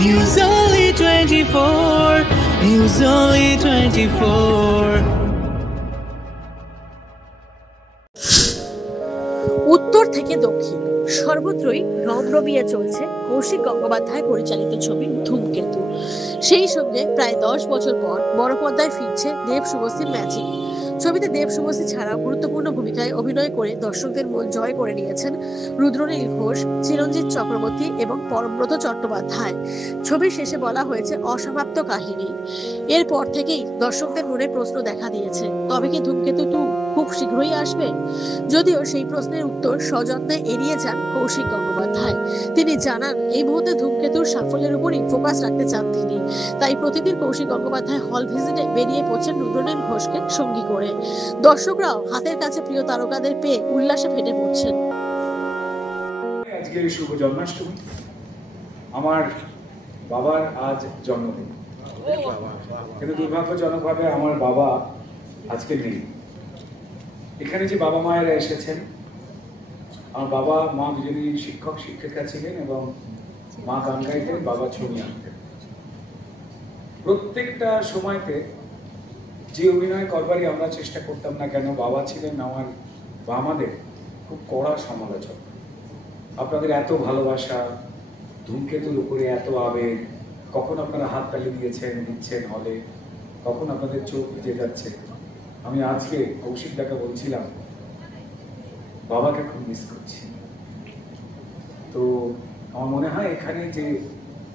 News Only 24. News Only 24. উত্তর থেকে দক্ষিণ সর্বত্রই রমরমিয়ে চলছে কৌশিক গঙ্গোপাধ্যায় পরিচালিত ছবি ধূমকেতু। সেই সঙ্গে প্রায় 10 বছর পর বড় পর্দায় ফিরছে দেব শুভশ্রীর ম্যাজিক। ছবিতে দেব শুভশ্রী ছাড়াও গুরুত্বপূর্ণ ভূমিকায় অভিনয় করে দর্শকদের মন জয় করে নিয়েছেন রুদ্রনীল ঘোষ, চিরঞ্জিত চক্রবর্তী এবং পরমব্রত চট্টোপাধ্যায়। ছবির শেষে বলা হয়েছে অসমাপ্ত কাহিনী। এরপর থেকেই দর্শকদের মনে প্রশ্ন দেখা দিয়েছে, তবে কি ধূমকেতু 2 খুব শীঘ্রই আসবে? যদিও সেই প্রশ্নের উত্তর সযত্নে এড়িয়ে যান কৌশিক গঙ্গোপাধ্যায়। তিনি জানান, এই মুহূর্তে ধূমকেতুর সাফল্যের উপরই ফোকাস রাখতে চান তিনি। তাই প্রতিদিন কৌশিক গঙ্গোপাধ্যায় হল ভিজিটে বেরিয়ে পড়ছেন রুদ্রনীল ঘোষকে সঙ্গী করে। দর্শকরাও হাতের কাছে প্রিয় তারকাদের পেয়ে উল্লাসে ফেটে পড়ছেন। আজকে শুভ জন্মাষ্টমী, আমার বাবার আজ জন্মদিন, কিন্তু দুর্ভাগ্যজনকভাবে আমার বাবা আজকে নেই। এখানে যে বাবা মায়েরা এসেছেন, আমার বাবা মা দুজনই শিক্ষক শিক্ষিকা ছিলেন এবং মা গান গাইতেন, বাবা ছবি আঁকতেন। প্রত্যেকটা সময়তে যে অভিনয় করবারই আমরা চেষ্টা করতাম না কেন, বাবা ছিলেন আমার বা আমাদের খুব কড়া সমালোচক। আপনাদের এত ভালোবাসা, ধূমকেতুর উপরে এত আবেগ, কখন আপনারা হাত তালি দিচ্ছেন হলে, কখন আপনাদের চোখ ভিজে যাচ্ছে। আমি আজকে কৌশিক দাকে বলছিলাম, বাবাকে খুব মিস করছি। তো আমার মনে হয় এখানে যে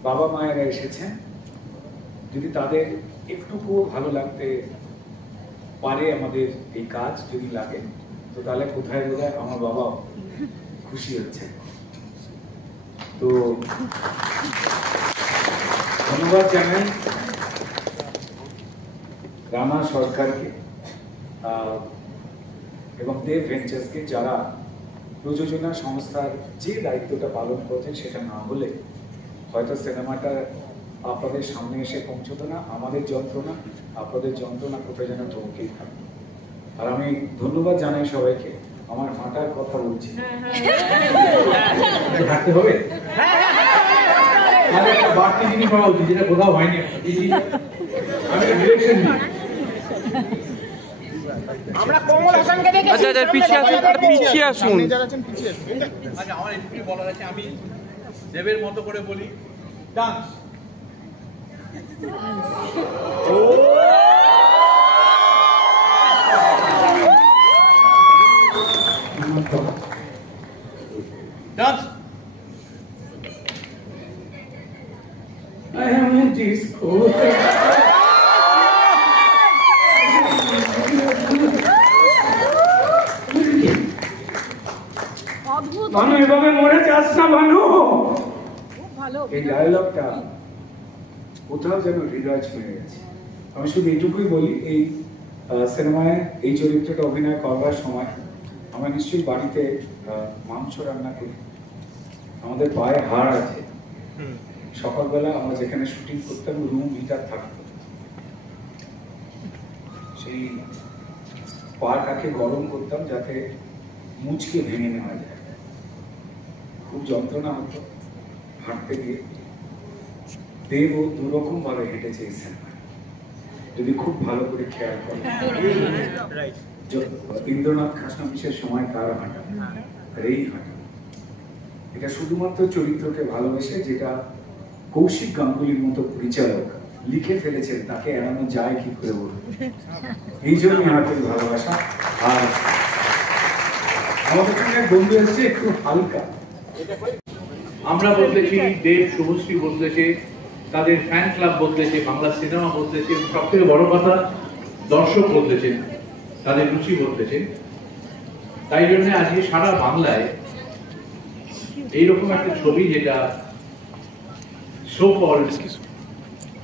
বাবা মায়েরা এসেছেন, যদি তাদের একটুকুও ভালো লাগতে পারে আমাদের এই কাজ যদি লাগে, তো তাহলে কোথায় বোধহয় আমার বাবাও খুশি হচ্ছে। তো ধন্যবাদ জানাই রানা সরকারকে এবং দেব ভেঞ্চার্সকে, যারা প্রযোজনা সংস্থার যে দায়িত্বটা পালন করছেন। সেটা না হলে হয়তো সিনেমাটা আপনাদের সামনে এসে পৌঁছতো না। আমাদের যন্ত্রণা, আপনাদের যন্ত্রণা কোথায় যেন চমকেই থাকবে। আর আমি ধন্যবাদ জানাই সবাইকে। আমার হাঁটার কথা বলছি, হাঁটতে হবে, একটা বাড়তি জিনিস পাওয়া উচিত যেটা কোথাও হয়নি। আমি ডিরেকশন দিই। আমরা কমল হাসানকে দেখেছি। আচ্ছা পিছিয়ে আসুন। আচ্ছা, আমার একটু বলার আছে, আমি দেবের মতো করে বলি, dance. Dance. I am in disco. মানু এভাবে মরে যাস না মানু। এই ডায়লগটা কোথাও যেন হৃদয় ছুঁয়ে গেছে। আমি শুধু এইটুকুই বলি, এই সিনেমায় এই চরিত্রটা অভিনয় করবার সময় আমরা নিশ্চয়ই বাড়িতে মাংস রান্না করি, আমাদের পায়ে হাড় আছে। সকালবেলা আমরা যেখানে শুটিং করতাম রুম হিটার থাকতো, সেই পাটাকে গরম করতাম যাতে মুচকে ভেঙে নেওয়া যায়। খুব যন্ত্রণা হতো হাঁটতে গিয়ে। দেবও দুরকম ভাবে হেঁটেছে এই সিনেমায়, যদি খুব ভালো করে খেয়াল করেন। ইন্দ্রনাথ খাসনাবিশের সময় কার হাঁটা, এই হাঁটা, এটা শুধুমাত্র চরিত্রকে ভালোবেসে, যেটা কৌশিক গাঙ্গুলির মতো পরিচালক লিখে ফেলেছেন, তাকে এড়ানো যায় কি করে বলুন। এই জন্যই হাঁটের ভালোবাসা। আর আমাদের সঙ্গে বন্ধু এসছে একটু হালকা। আমরা বদলেছি, দেব শুভশ্রী বদলেছে, তাদের ফ্যান ক্লাব বদলেছে, বাংলা সিনেমা বদলেছে, সব থেকে বড় কথা দর্শক বদলেছেন, তাদের রুচি বদলেছে। তাই জন্য আজকে সারা বাংলায় এইরকম একটা ছবি, যেটা সো কল্ড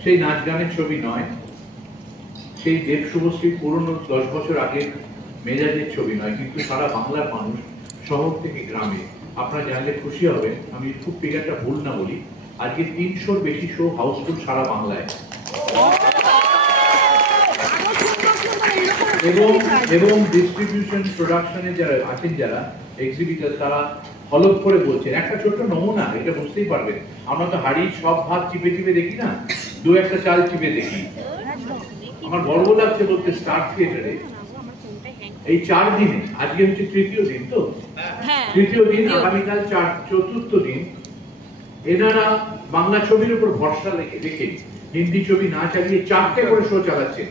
সেই নাচ গানের ছবি নয়, সেই দেব শুভশ্রীর পুরনো 10 বছর আগের মেজাজের ছবি নয়, কিন্তু সারা বাংলার মানুষ শহর থেকে গ্রামে, আপনারা জানলে খুশি হবেন, আমি খুব ফিগারটা ভুল না বলি, আজকে 300-র বেশি শো হাউসফুল সারা বাংলায়। এবং ডিস্ট্রিবিউশন প্রোডাকশনে যারা আছেন, যারা এক্সিবিটার, তারা হলফ করে বলছেন। একটা ছোট্ট নমুনা, এটা বুঝতেই পারবেন। আমরা তো হাড়ির সব ভাত চিপে চিপে দেখি না, দু একটা চাল চিপে দেখি। আমার গর্ব লাগছে বলতে স্টার থিয়েটারে এই 4 দিনে, আজকে হচ্ছে তৃতীয় দিন, তো তৃতীয় দিন, আগামীকাল চতুর্থ দিন, এনারা বাংলা ছবির উপর ভরসা রেখে হিন্দি ছবি না চালিয়ে 4টে করে শো চালাচ্ছেন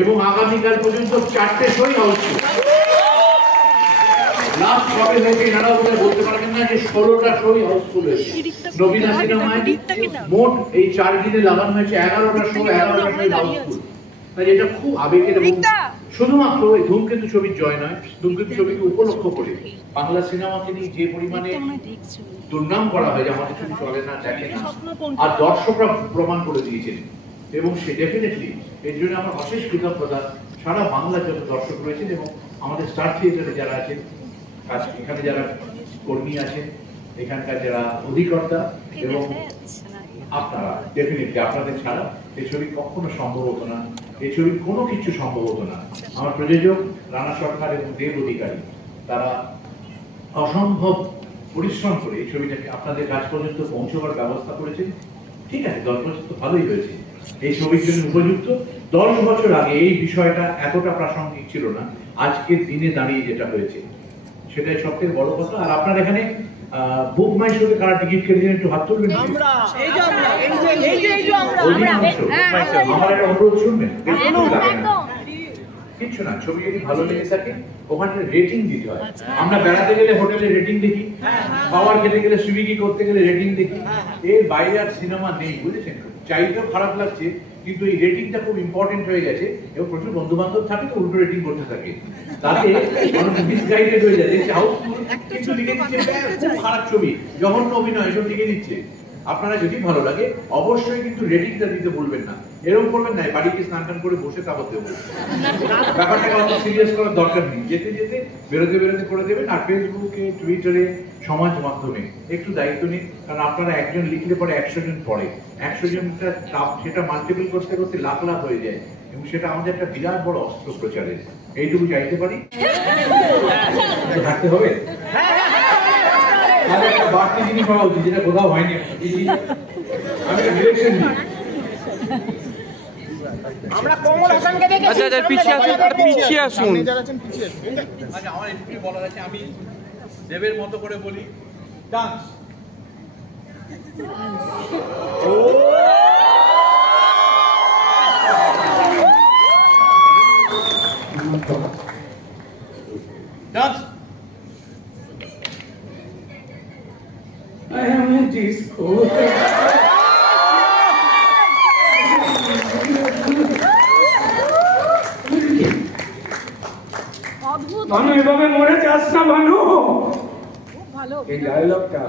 এবং আগামীকাল পর্যন্ত 4টে শোই হাউসফুল। লাস্ট কবে হয়েছে এনারা বোধহয় বলতে পারবেন না যে 16টা শোই হাউসফুল হয়েছে। নবীনা সিনেমায় মোট এই 4 দিনে লাগানো হয়েছে 11টা শো, 11টা শোই হাউসফুল। তাই এটা খুব আবেগের এবং শুধুমাত্র এই ধূমকেতু ছবির জয় নয়, ধূমকেতু ছবিকে উপলক্ষ করে বাংলা সিনেমাকে নিয়ে যে পরিমাণে দুর্নাম করা হয় যে আমাদের ছবি চলে না, দেখে না, আর দর্শকরা প্রমাণ করে দিয়েছেন এবং সে ডেফিনেটলি এর জন্য আমার অশেষ কৃতজ্ঞতা সারা বাংলার যত দর্শক রয়েছেন এবং আমাদের স্টার থিয়েটারে যারা আছেন, এখানে যারা কর্মী আছেন, এখানকার যারা অধিকর্তা এবং আপনারা, ডেফিনেটলি আপনাদের ছাড়া এই ছবি কখনো সম্ভব হতো না, এই ছবির কোনো কিছু সম্ভব হতো না। আমার প্রযোজক রানা সরকার এবং দেব অধিকারী তারা অসম্ভব পরিশ্রম করে এই ছবিটাকে আপনাদের কাছ পর্যন্ত পৌঁছবার ব্যবস্থা করেছেন। ঠিক আছে, 10 বছর তো ভালোই হয়েছে, এই ছবির জন্য উপযুক্ত। 10 বছর আগে এই বিষয়টা এতটা প্রাসঙ্গিক ছিল না, আজকের দিনে দাঁড়িয়ে যেটা হয়েছে সেটাই সবথেকে বড় কথা। আর আপনার এখানে বুক মাই শোতে কারা টিকিট কেটেছেন একটু হাত তুলবেন। আমার একটা অনুরোধ শুনবেন, কিচ্ছু না, ছবি যদি ভালো লেগে থাকে ওখানে রেটিং দিতে হয়। আমরা বেড়াতে গেলে হোটেলে রেটিং দেখি, খাবার খেতে গেলে সুইগি করতে গেলে রেটিং দেখি, এর বাইরে আর সিনেমা নেই, বুঝেছেন? চাইতেও খারাপ লাগছে, কিন্তু এই রেটিংটা খুব ইম্পর্টেন্ট হয়ে গেছে এবং প্রচুর বন্ধু বান্ধব থাকে তো উল্টো রেটিং করতে থাকে, তাতে মানুষ মিসগাইডেড হয়ে যায়। কিন্তু লিখে দিচ্ছে খুব খারাপ ছবি, জঘন্য অভিনয়, এসব লিখে দিচ্ছে। আপনারা যদি ভালো লাগে অবশ্যই কিন্তু রেটিংটা দিতে ভুলবেন না। এরকম করবেন না বাড়িতে স্নান টান করে বসে তারপর দেবো, ব্যাপারটাকে অত সিরিয়াস করার দরকার নেই। যেতে যেতে বেরোতে বেরোতে করে দেবেন। আর ফেসবুকে, টুইটারে, সমাজ মাধ্যমে একটু দায়িত্ব নিন, কারণ আপনারা একজন লিখলে পরে 100 জন পড়ে, 100 জনটা সেটা মাল্টিপল করতে করতে লাখ লাখ হয়ে যায় এবং সেটা আমাদের একটা বিরাট বড় অস্ত্র প্রচারের। এইটুকু চাইতে পারি। থাকতে হবে তাহলে একটা বাড়তি জিনিস হওয়া উচিত যেটা কোথাও হয়নি। আমি ডিরেকশন দিই। আচ্ছা পিছিয়ে আসুন। আচ্ছা, আমার একটু বলার আছে, আমি দেবের মতো করে বলি, dance. Dance. I am a disco. Bhanu এভাবে মরে যাস না ভানু। এই ডায়লগটা